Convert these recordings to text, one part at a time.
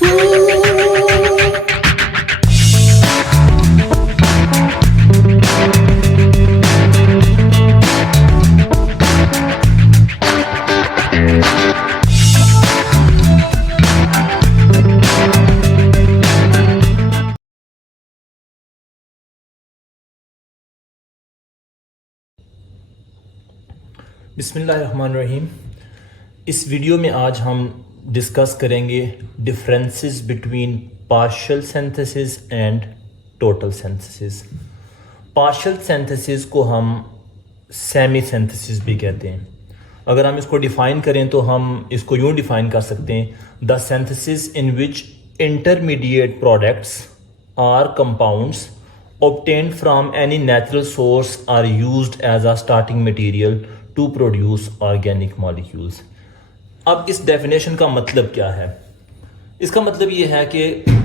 बिस्मिल्लाहिर्रहमानिर्रहीम। इस वीडियो में आज हम डिस्कस करेंगे differences between partial synthesis and total synthesis. Partial synthesis को हम सेमी सिंथेसिस भी कहते हैं। अगर हम इसको डिफ़ाइन करें तो हम इसको यूँ डिफ़ाइन कर सकते हैं, the synthesis in which intermediate products are compounds obtained from any natural source are used as a starting material to produce organic molecules। अब इस डेफिनेशन का मतलब क्या है? इसका मतलब ये है कि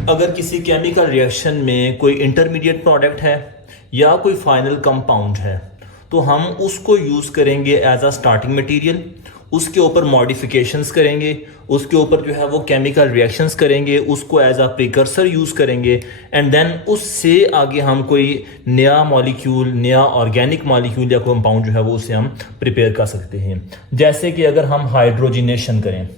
अगर किसी केमिकल रिएक्शन में कोई इंटरमीडिएट प्रोडक्ट है या कोई फाइनल कंपाउंड है तो हम उसको यूज़ करेंगे एज अ स्टार्टिंग मटेरियल, उसके ऊपर मॉडिफिकेशंस करेंगे, उसके ऊपर जो है वो केमिकल रिएक्शंस करेंगे, उसको एज अ प्रिकर्सर यूज़ करेंगे एंड देन उससे आगे हम कोई नया मॉलिक्यूल, नया ऑर्गेनिक मॉलिक्यूल या कंपाउंड जो है वो उससे हम प्रिपेयर कर सकते हैं। जैसे कि अगर हम हाइड्रोजिनेशन करें,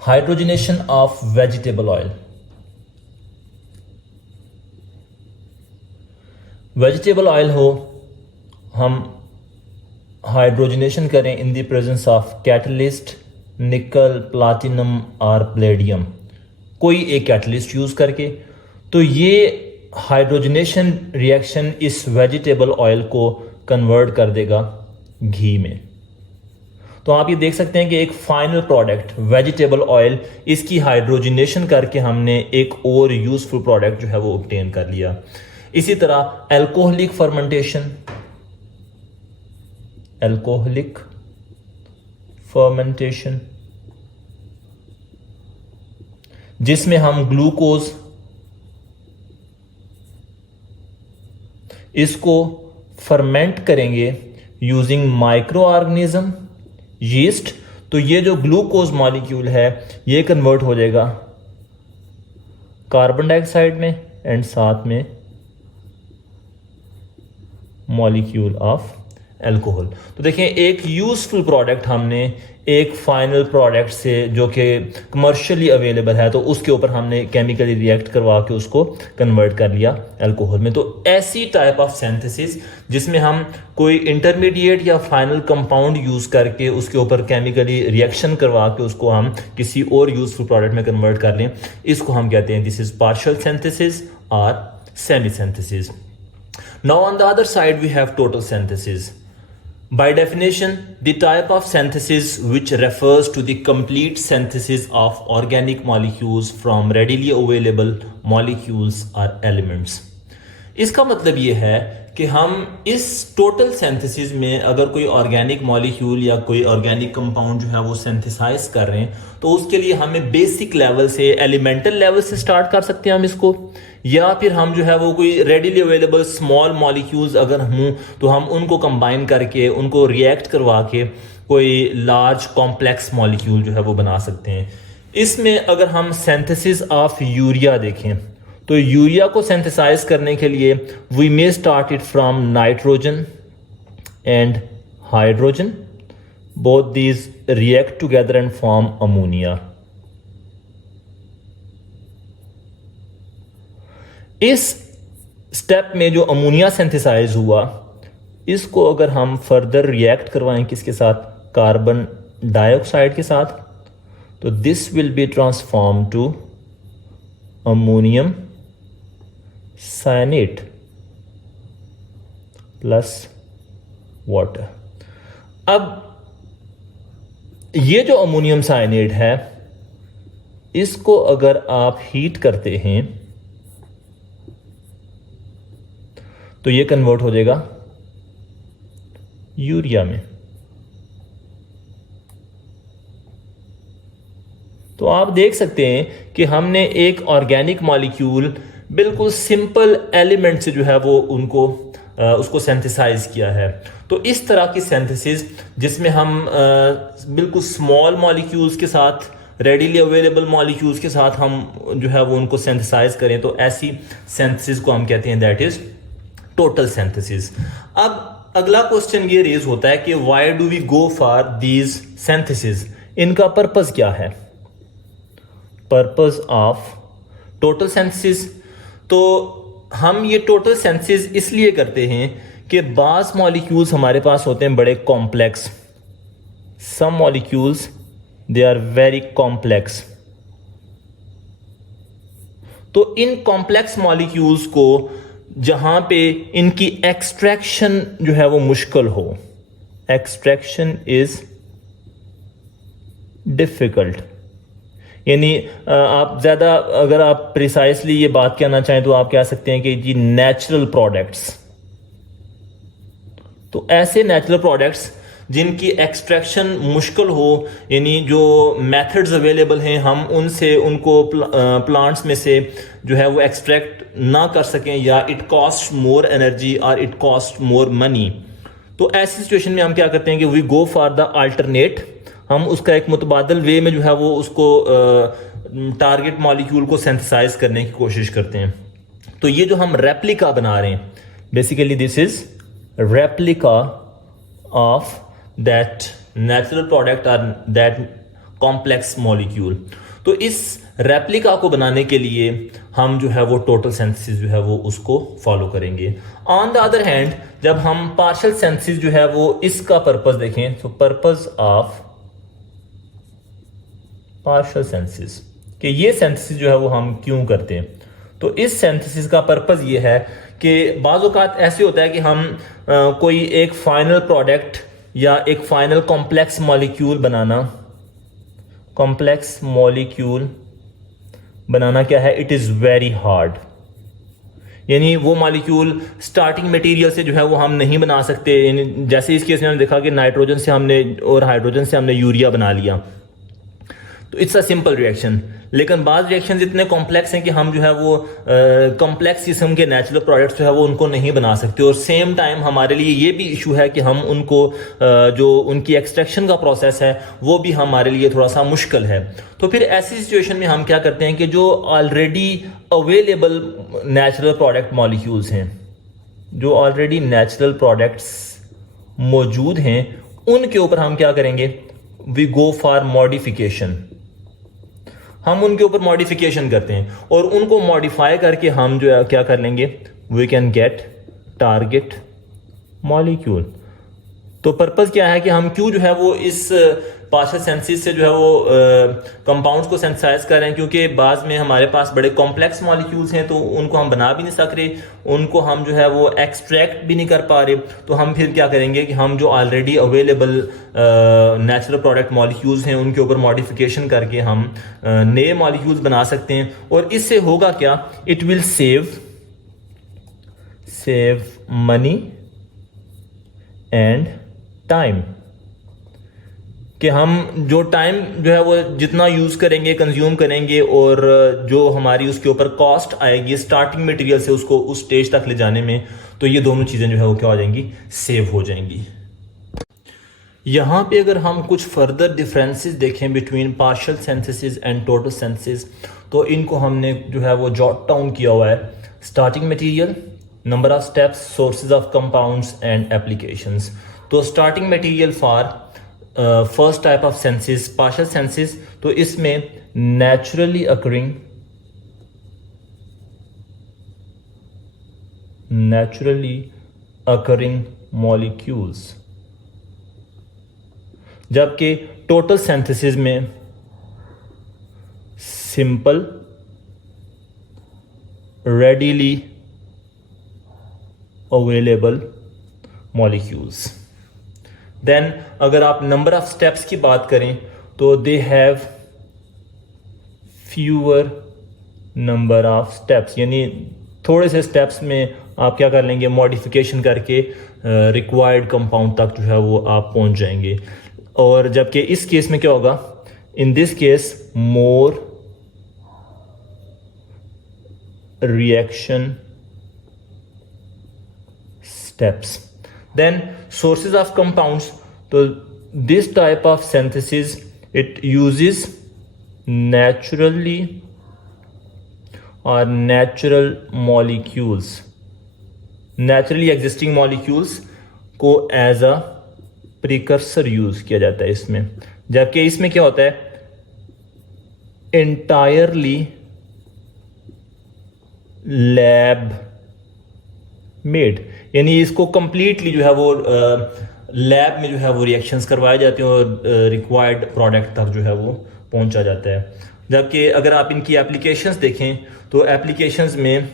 hydrogenation of vegetable oil, vegetable oil हो, हम हाइड्रोजनेशन करें in the presence of catalyst, निकल, प्लाटिनम और प्लेडियम, कोई एक कैटलिस्ट यूज़ करके, तो ये हाइड्रोजनेशन रिएक्शन इस वेजिटेबल ऑयल को कन्वर्ट कर देगा घी में। तो आप ये देख सकते हैं कि एक फाइनल प्रोडक्ट वेजिटेबल ऑयल, इसकी हाइड्रोजनेशन करके हमने एक और यूजफुल प्रोडक्ट जो है वो ऑब्टेन कर लिया। इसी तरह एल्कोहलिक फर्मेंटेशन, एल्कोहलिक फर्मेंटेशन जिसमें हम ग्लूकोज इसको फर्मेंट करेंगे यूजिंग माइक्रो ऑर्गेनिज्म यीस्ट, तो ये जो ग्लूकोज मॉलिक्यूल है ये कन्वर्ट हो जाएगा कार्बन डाइऑक्साइड में एंड साथ में मॉलिक्यूल ऑफ अल्कोहल। तो देखें, एक यूजफुल प्रोडक्ट हमने एक फाइनल प्रोडक्ट से जो कि कमर्शियली अवेलेबल है तो उसके ऊपर हमने केमिकली रिएक्ट करवा के उसको कन्वर्ट कर लिया अल्कोहल में। तो ऐसी टाइप ऑफ सिंथेसिस जिसमें हम कोई इंटरमीडिएट या फाइनल कंपाउंड यूज़ करके उसके ऊपर केमिकली रिएक्शन करवा के उसको हम किसी और यूजफुल प्रोडक्ट में कन्वर्ट कर लें, इसको हम कहते हैं दिस इज पार्शियल सिंथेसिस और semi synthesis. Now on the other side we have total synthesis. By definition, the type of synthesis which refers to the complete synthesis of organic molecules from readily available molecules or elements. इसका मतलब ये है कि हम इस total synthesis में अगर कोई ऑर्गेनिक मॉलिक्यूल या कोई ऑर्गेनिक कंपाउंड जो है वो सिंथेसाइज कर रहे हैं तो उसके लिए हमें बेसिक लेवल से, एलिमेंटल लेवल से स्टार्ट कर सकते हैं हम इसको, या फिर हम जो है वो कोई रेडिली अवेलेबल स्मॉल मॉलिक्यूल्स अगर हों तो हम उनको कंबाइन करके उनको रिएक्ट करवा के कोई लार्ज कॉम्प्लेक्स मॉलिक्यूल जो है वो बना सकते हैं। इसमें अगर हम सिंथेसिस ऑफ यूरिया देखें तो यूरिया को सिंथेसाइज करने के लिए we may start it from nitrogen and hydrogen, both these react together and form ammonia. इस स्टेप में जो अमोनिया सिंथेसाइज हुआ इसको अगर हम फर्दर रिएक्ट करवाएं किसके साथ, कार्बन डाइऑक्साइड के साथ, तो this will be transform to ammonium cyanate plus water. अब ये जो अमोनियम साइनेट है इसको अगर आप हीट करते हैं तो ये कन्वर्ट हो जाएगा यूरिया में। तो आप देख सकते हैं कि हमने एक ऑर्गेनिक मॉलिक्यूल बिल्कुल सिंपल एलिमेंट से जो है वो उनको उसको सिंथेसाइज किया है। तो इस तरह की सिंथेसिस जिसमें हम बिल्कुल स्मॉल मॉलिक्यूल्स के साथ, रेडीली अवेलेबल मॉलिक्यूल्स के साथ हम जो है वो उनको सिंथेसाइज करें, तो ऐसी सिंथेसिस को हम कहते हैं दैट इज टोटल सिंथेसिस। अब अगला क्वेश्चन ये रेज होता है कि why do we go for these synthesis, इनका पर्पस क्या है, पर्पस ऑफ टोटल सिंथेसिस। तो हम ये टोटल सिंथेसिस इसलिए करते हैं कि बास मॉलिक्यूल्स हमारे पास होते हैं बड़े complex, some molecules they are very complex. तो इन कॉम्प्लेक्स मॉलिक्यूल्स को जहां पे इनकी एक्सट्रैक्शन जो है वो मुश्किल हो, एक्सट्रैक्शन इज डिफिकल्ट, यानी आप ज़्यादा अगर आप प्रिसाइसली ये बात कहना चाहें तो आप कह सकते हैं कि जी नेचुरल प्रोडक्ट्स। तो ऐसे नेचुरल प्रोडक्ट्स जिनकी एक्सट्रैक्शन मुश्किल हो, यानी जो मेथड्स अवेलेबल हैं हम उनसे उनको प्लांट्स में से जो है वो एक्सट्रैक्ट ना कर सकें, या इट कॉस्ट मोर एनर्जी और इट कॉस्ट मोर मनी। तो ऐसी सिचुएशन में हम क्या करते हैं कि we go for the alternate, हम उसका एक मुतबादल वे में जो है वो उसको टारगेट मॉलिक्यूल को सिंथेसाइज करने की कोशिश करते हैं। तो ये जो हम रेप्लिका बना रहे हैं, basically this is replica of that natural product और दैट कॉम्प्लेक्स मॉलिक्यूल। तो इस रेप्लिका को बनाने के लिए हम जो है वो टोटल सिंथेसिस जो है वो उसको फॉलो करेंगे। ऑन द अदर हैंड जब हम पार्शियल सिंथेसिस जो है वो इसका पर्पस देखें, तो पर्पस ऑफ पार्शियल सिंथेसिस कि ये सिंथेसिस जो है वो हम क्यों करते हैं, तो इस सिंथेसिस का पर्पस ये है कि बाज़ औक़ात ऐसे होता है कि हम कोई एक फाइनल प्रोडक्ट या एक फाइनल कॉम्प्लेक्स मॉलिक्यूल बनाना, कॉम्प्लेक्स मॉलिक्यूल बनाना क्या है, इट इज़ वेरी हार्ड। यानी वो मॉलिक्यूल स्टार्टिंग मटेरियल से जो है वो हम नहीं बना सकते। यानी जैसे इस केस में हमने देखा कि नाइट्रोजन से हमने और हाइड्रोजन से हमने यूरिया बना लिया, तो इट्स अ सिंपल रिएक्शन। लेकिन बाद रिएक्शन इतने कॉम्प्लेक्स हैं कि हम जो है वो कॉम्प्लेक्स किस्म के नेचुरल प्रोडक्ट्स जो है वो उनको नहीं बना सकते। और सेम टाइम हमारे लिए ये भी इशू है कि हम उनको जो उनकी एक्सट्रैक्शन का प्रोसेस है वो भी हमारे लिए थोड़ा सा मुश्किल है। तो फिर ऐसी सिचुएशन में हम क्या करते हैं कि जो already available natural product molecules हैं, जो ऑलरेडी नेचुरल प्रोडक्ट्स मौजूद हैं, उनके ऊपर हम क्या करेंगे, वी गो फॉर मॉडिफिकेशन। हम उनके ऊपर मॉडिफिकेशन करते हैं और उनको मॉडिफाई करके हम जो है क्या कर लेंगे, we can get target molecule. तो पर्पस क्या है कि हम क्यों जो है वो इस पार्शियल सिंथेसिस से जो है वो कंपाउंड्स को सिंथेसाइज कर रहे हैं, क्योंकि बाद में हमारे पास बड़े कॉम्प्लेक्स मॉलिक्यूल्स हैं तो उनको हम बना भी नहीं सक रहे, उनको हम जो है वो एक्सट्रैक्ट भी नहीं कर पा रहे। तो हम फिर क्या करेंगे कि हम जो already available natural product molecules हैं उनके ऊपर मॉडिफिकेशन करके हम नए मॉलिक्यूल्स बना सकते हैं। और इससे होगा क्या, it will save money and time, कि हम जो टाइम जो है वो जितना यूज़ करेंगे, कंज्यूम करेंगे, और जो हमारी उसके ऊपर कॉस्ट आएगी स्टार्टिंग मटेरियल से उसको उस स्टेज तक ले जाने में, तो ये दोनों चीज़ें जो है वो क्या हो जाएंगी, सेव हो जाएंगी। यहाँ पे अगर हम कुछ फर्दर डिफरेंसेस देखें between partial synthesis and total synthesis, तो इनको हमने जो है वो जॉट डाउन किया हुआ है। Starting material, number of steps, sources of compounds and applications. तो starting material for first type of synthesis, partial synthesis, तो इसमें नेचुरली अकरिंग मॉलिक्यूल्स, जबकि टोटल सिंथेसिस में simple readily available molecules. Then अगर आप नंबर ऑफ स्टेप्स की बात करें तो they have fewer number of steps, यानी थोड़े से स्टेप्स में आप क्या कर लेंगे, मॉडिफिकेशन करके रिक्वायर्ड कंपाउंड तक जो है वो आप पहुंच जाएंगे। और जबकि इस केस में क्या होगा, in this case more reaction steps. Then sources of compounds. So this type of synthesis, it uses naturally or natural molecules, naturally existing molecules को एज अ प्रिकर्सर यूज किया जाता है इसमें, जबकि इसमें क्या होता है, इंटायरली लैब मेड, यानी इसको कंप्लीटली जो है वो लैब में जो है वो रिएक्शंस करवाए जाते हैं और रिक्वायर्ड प्रोडक्ट तक जो है वो पहुंचा जाता है। जबकि अगर आप इनकी एप्लीकेशंस देखें तो एप्लीकेशंस में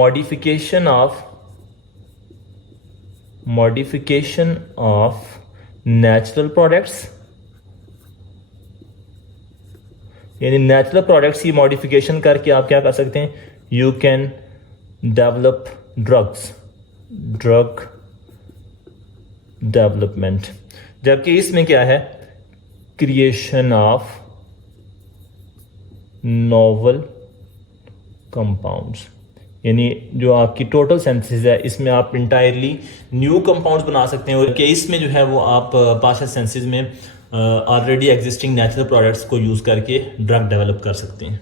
मॉडिफिकेशन ऑफ नेचुरल प्रोडक्ट्स, यानी नेचुरल प्रोडक्ट्स की मॉडिफिकेशन करके आप क्या कर सकते हैं, you can develop drug development. जबकि इसमें क्या है, क्रिएशन ऑफ नोवेल कंपाउंड्स, यानी जो आपकी टोटल सिंथेसिस है इसमें आप इंटायरली न्यू कंपाउंड्स बना सकते हैं, और केस में जो है वो आप पार्शियल सिंथेसिस में ऑलरेडी एग्जिस्टिंग नेचुरल प्रोडक्ट्स को यूज़ करके ड्रग डेवलप कर सकते हैं।